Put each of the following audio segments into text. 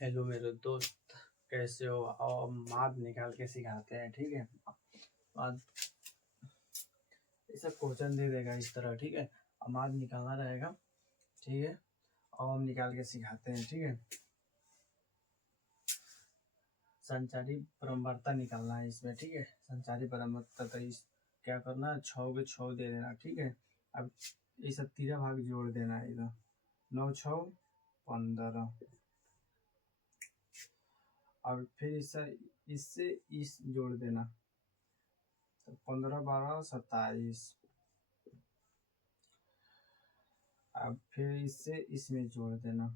Hello मेरे दोस्त, कैसे हो? आओ अब माद निकाल के सिखाते हैं, ठीक है। माद ऐसा क्वेश्चन दे देगा इस तरह, ठीक है। अब माद निकालना रहेगा, ठीक है। और हम निकाल के सिखाते हैं, ठीक है। संचारी परम्परता निकालना है इसमें, ठीक है। संचारी परम्परता तो इस क्या करना है, 6 के 6 दे देना, ठीक है। अब ये सब 3 भाग जोड़ देना है इधर, 9 6 15। और फिर इससे इस जोड़ देना, तो 15 12 27। अब फिर इससे इसमें जोड़ देना,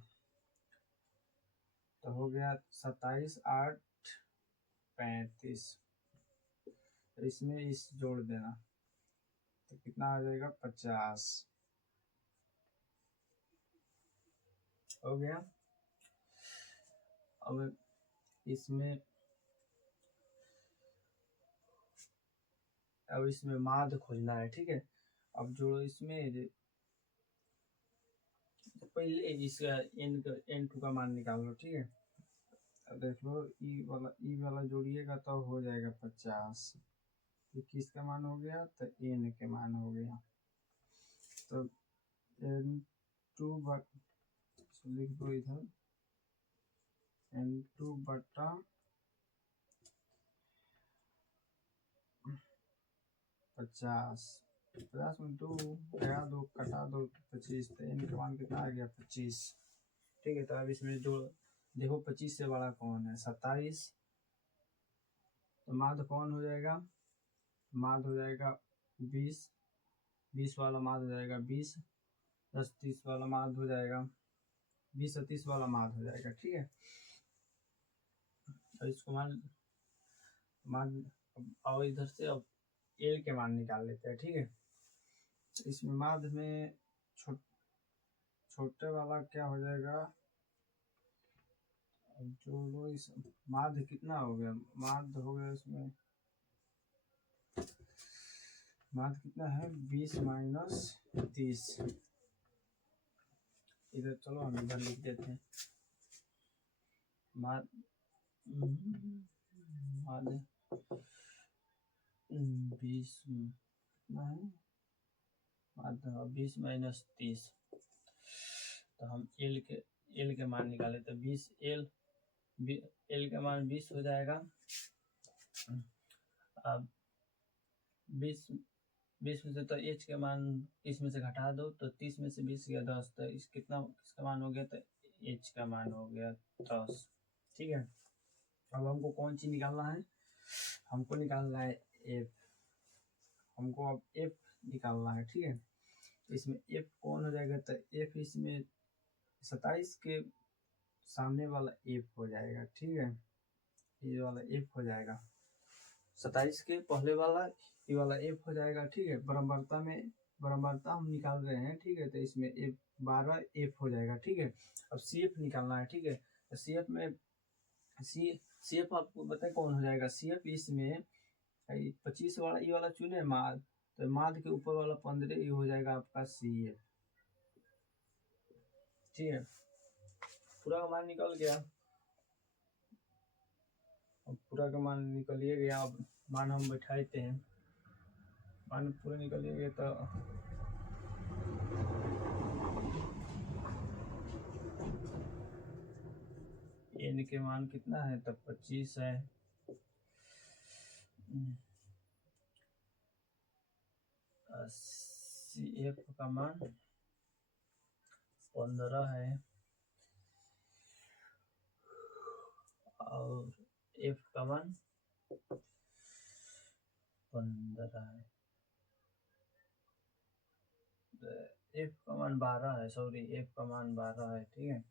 तो हो गया 27 8 35। इसमें इस जोड़ देना, तो कितना आ जाएगा 50। हो गया। अब इसमें माद खोजना है, ठीक है। अब जोड़ो इसमें, पहले इसका n2 का मान निकाल लो, ठीक है। अब देख लो ई वाला जोड़िएगा तो हो जाएगा 50। ये किसका मान हो गया, तो n के मान हो गया। तो n2 लिख दो इधर, n2 बटा 50। 50 में 2 गया, 2 कटा 2 25, तो n का मान कितना आ गया 25, ठीक है। तो अब इसमें जो देखो 25 से बड़ा कौन है, 27। तो माध्य कौन हो जाएगा, माध्य हो जाएगा 20। 20 वाला माध्य हो जाएगा 20। 10 30 वाला माध्य हो जाएगा 20 और 30 वाला माध्य हो जाएगा, ठीक है। और इसको मान और इधर से अब एल के मान निकाल लेते हैं, ठीक है। तो इसमें माध्य में छोटे वाला क्या हो जाएगा, जो लो इस माध्य कितना हो गया, माध्य हो गया इसमें, माध्य कितना है 20 माइनस 30। इधर चलो हम इधर लिख देते हैं, माध्य 20 कितना है, माध्य 20 माइनस 30। तो हम एल के मान निकाले, तो 20 एल का मान 20 हो जाएगा। अब 20 में से तो एच के मान इसमें से घटा दो, तो 30 में से 20 गया 10, तो किसका मान हो गया, तो एच का मान हो गया 10, ठीक है। अब हमको कौन सी निकालना है, हमको निकालना है एफ। हमको अब एफ निकालना है, ठीक है। तो इसमें एफ कौन हो जाएगा, तो एफ इसमें 27 के सामने वाला एफ हो जाएगा, ठीक है। ये वाला एफ हो जाएगा, 27 के पहले वाला ये वाला एफ हो जाएगा, ठीक है। बराबरता हम निकाल रहे हैं, ठीक है। तो इसमें एफ 12 एफ हो जाएगा, ठीक है। अब सी एफ निकालना है, ठीक है। तो सी एफ में सी एफ आपको बताए कौन हो जाएगा, सी एफ इसमें 25 वाला ये वाला चुने माद, तो माद के ऊपर वाला 15 ये हो जाएगा आपका सी एफ, ठीक है। पूरा मान निकल गया, अब पूरा का मान निकलिए गया। अब मान हम बैठाते हैं, मान पूरा निकलिए गया, तो एन के मान कितना है, तो 25 है। सी एफ का मान 15 है और एफ का मान 15 है, एफ का मान 12 है, सॉरी एफ का मान 12 है, ठीक है।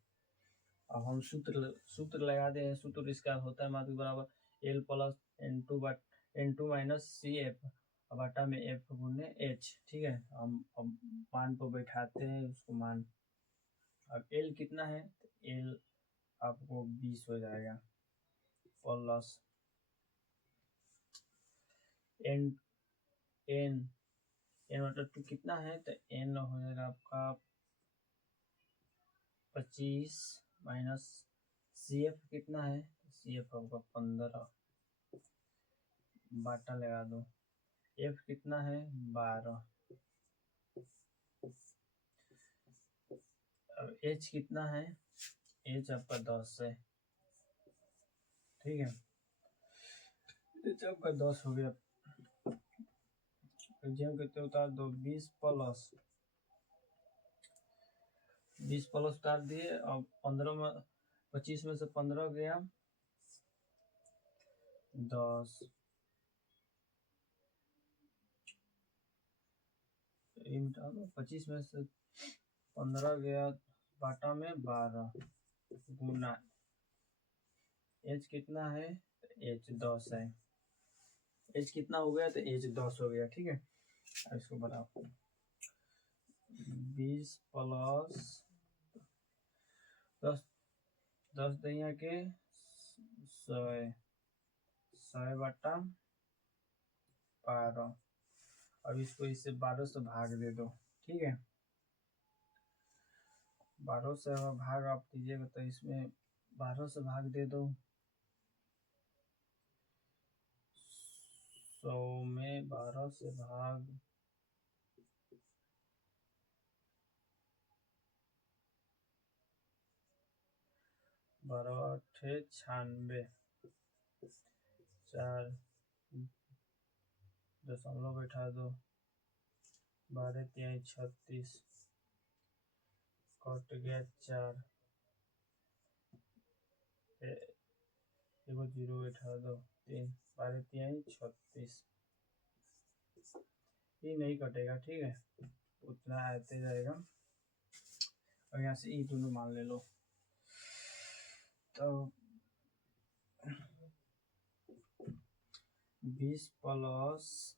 अब हम सूत्र लगा दें, सूत्र इसका होता है माध्य बराबर l plus n two minus c f बटा में एफ गुने एच, ठीक है। हम अब मान पर बैठाते हैं उसको मान। अब एल कितना है, तो एल आपको 20 हो जाएगा, प्लस एन एन एन बटा 2 कितना है, तो एन हो जाएगा आपका 25 माइनस सी एफ कितना है, सी एफ होगा 15, बाटा लगा दो। एफ कितना है 12। अब एच कितना है, एच आपका 10 है, ठीक है। एच आपका 10 हो गया। एग्जाम कितने उतार दो, 20 प्लस उतार दिए। अब 15 में 25 में से 15 गया 10, ये मिटा दो। 25 में से 15 गया, बाटा में 12 गुना एच कितना है, एच 10 है। एच कितना हो गया, तो एच 10 हो गया, ठीक है। अब इसको बढ़ाओ, 20 प्लस 10, 10 दैया के 100 बटा 12। अब इसको इससे 12 से भाग दे दो, ठीक है। 12 से अगर भाग आप दीजिएगा तो इसमें 12 से भाग दे दो, 100 में 12 से भाग 12 8 96, 4 दशमलव बैठा दो, 12 3 36, कट गया 4, एगो 0 बैठा दो, 3 12 3 36, ये नहीं कटेगा, ठीक है, उतना आते जाएगा। और यहाँ से ई दोनों मान ले लो, तो 20 प्लस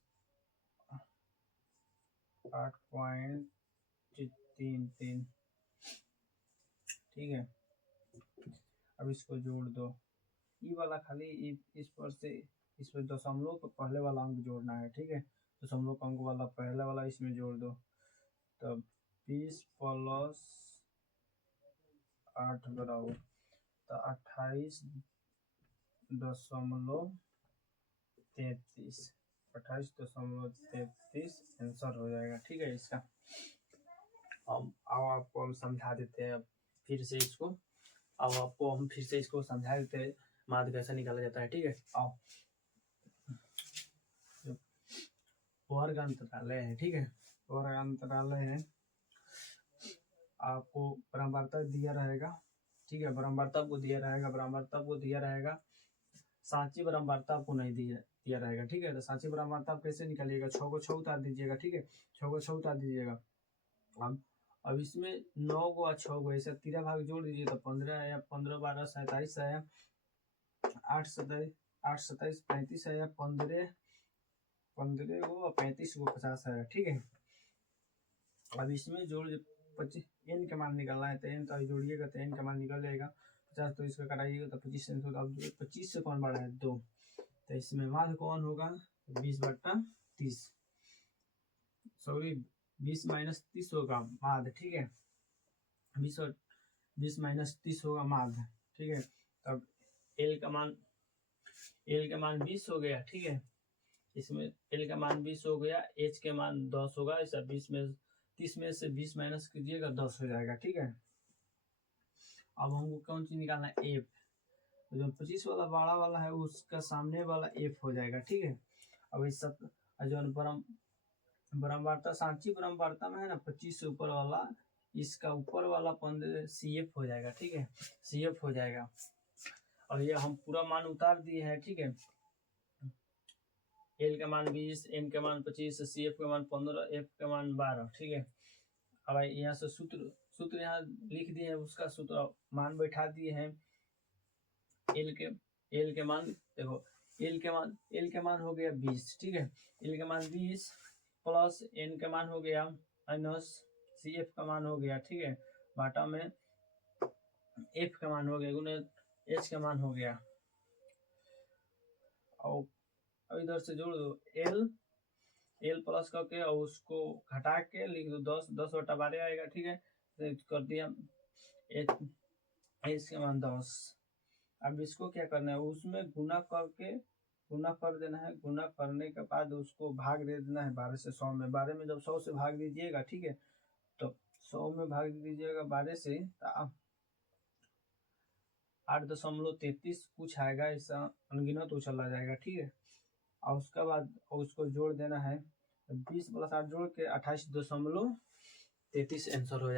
8.33, ठीक है। अब इसको जोड़ दो, ई वाला खाली इस पर से इस पर दशमलव तो पहले वाला अंक जोड़ना है, ठीक है। दशमलव अंक वाला पहले वाला इसमें जोड़ दो, तब 20 प्लस 8 बराबर तो 28.33, 28.33 आंसर हो जाएगा, ठीक है इसका। अब आओ आपको हम समझा देते हैं, अब फिर से इसको समझा देते हैं माध्य कैसे निकाला जाता है, ठीक है। आओ, वर्ग अंतरालय है, ठीक है। वर्ग अंतरालय है, आपको बराबरता दिया रहेगा, ठीक है। बराबरता को दिया रहेगा, सांची बराबरता आपको नहीं दिया रहेगा, ठीक है। तो सांची बराबरता आप कैसे निकालिएगा, 6 को 6 उतार दीजिएगा, ठीक है। 6 को 6 उतार दीजिएगा। अब इसमें 9 को और 6 को ऐसे 3 भाग जोड़ दीजिए, तो 15 आया, 15 12 27 आया, 8 27 35 आया, 15 को और 35 को 50 आया, ठीक है। अब इसमें जोड़ 25 एन का मान निकालना है, तो एन तो जोड़िएगा तो एन का मान निकल जाएगा 50, तो इसका कटाइएगा तो 25 से। अब 25 से कौन बड़ा है 2, तो इसमें माध्य कौन होगा 20/30, सॉरी 20 - 30 होगा माध्य, ठीक है। 20 - 30 होगा माध्य, ठीक है। तब एल का मान 20 हो गया, ठीक है। इसमें एल का मान 20 हो गया, एच के मान 10 होगा, ऐसा 30 में से 20 माइनस कीजिएगा 10 हो जाएगा, ठीक है। अब हमको कौन चीज निकालना है, एफ। तो जो 25 वाला बड़ा वाला है उसका सामने वाला एफ हो जाएगा, ठीक है। अब इस सब जो बराबरता सांची बराबरता में है ना, 25 से ऊपर वाला, इसका ऊपर वाला 15 सी एफ हो जाएगा, ठीक है, सी एफ हो जाएगा। और ये हम पूरा मान उतार दिए हैं, ठीक है। एल का मान 20, एन का मान 25, सी एफ का मान 15, एफ का मान 12, ठीक है। अब यहाँ से सूत्र यहाँ लिख दिए हैं, उसका सूत्र मान बैठा दिए हैं। एल के मान देखो, एल के मान हो गया 20, ठीक है। एल के मान 20 प्लस एन का मान हो गया माइनस सी एफ का मान हो गया, ठीक है। बाटा में एफ का मान हो गया गुने एच का मान हो गया। और इधर से जोड़ दो, एल प्लस करके और उसको घटा के लिख दो 10/12 आएगा, ठीक है। कर दिया एच के मान 10, अब इसको क्या करना है, उसमें गुना कर देना है। गुना करने के बाद उसको भाग दे देना है 12 से 100 में। 12 में जब 100 से भाग दीजिएगा, ठीक है, तो 100 में भाग दीजिएगा 12 से, तो 8.33 कुछ आएगा, ऐसा अनगिनत वो चला जाएगा, ठीक है। और उसके बाद उसको जोड़ देना है, 20 + 8 जोड़ के 28.33 आंसर हो जाएगा।